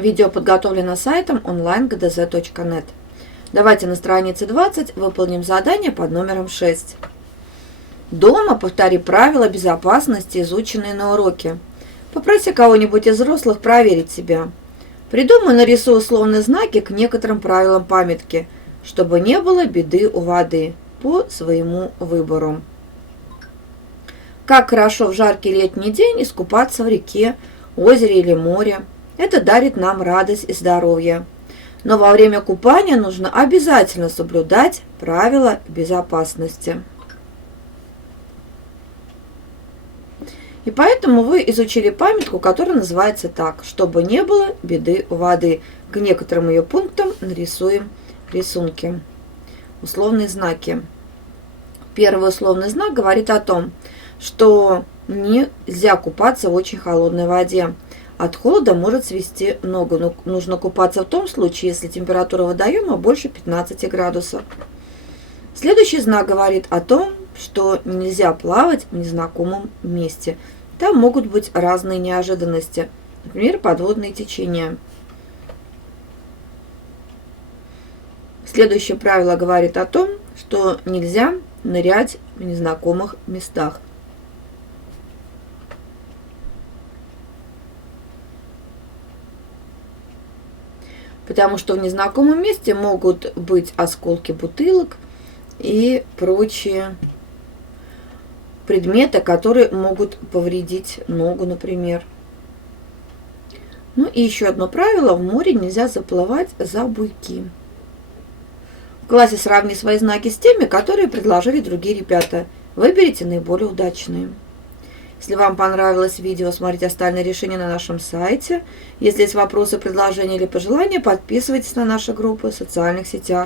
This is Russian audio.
Видео подготовлено сайтом online-gdz.net. Давайте на странице 20 выполним задание под номером 6. Дома повтори правила безопасности, изученные на уроке. Попроси кого-нибудь из взрослых проверить себя. Придумай, нарисуй условные знаки к некоторым правилам памятки, чтобы не было беды у воды, по своему выбору. Как хорошо в жаркий летний день искупаться в реке, озере или море. Это дарит нам радость и здоровье. Но во время купания нужно обязательно соблюдать правила безопасности. И поэтому вы изучили памятку, которая называется так: чтобы не было беды у воды. К некоторым ее пунктам нарисуем рисунки. Условные знаки. Первый условный знак говорит о том, что нельзя купаться в очень холодной воде. От холода может свести ногу, но нужно купаться в том случае, если температура водоема больше 15 градусов. Следующий знак говорит о том, что нельзя плавать в незнакомом месте. Там могут быть разные неожиданности, например, подводные течения. Следующее правило говорит о том, что нельзя нырять в незнакомых местах. Потому что в незнакомом месте могут быть осколки бутылок и прочие предметы, которые могут повредить ногу, например. Ну и еще одно правило: в море нельзя заплывать за буйки. В классе сравни свои знаки с теми, которые предложили другие ребята. Выберите наиболее удачные. Если вам понравилось видео, смотрите остальные решения на нашем сайте. Если есть вопросы, предложения или пожелания, подписывайтесь на наши группы в социальных сетях.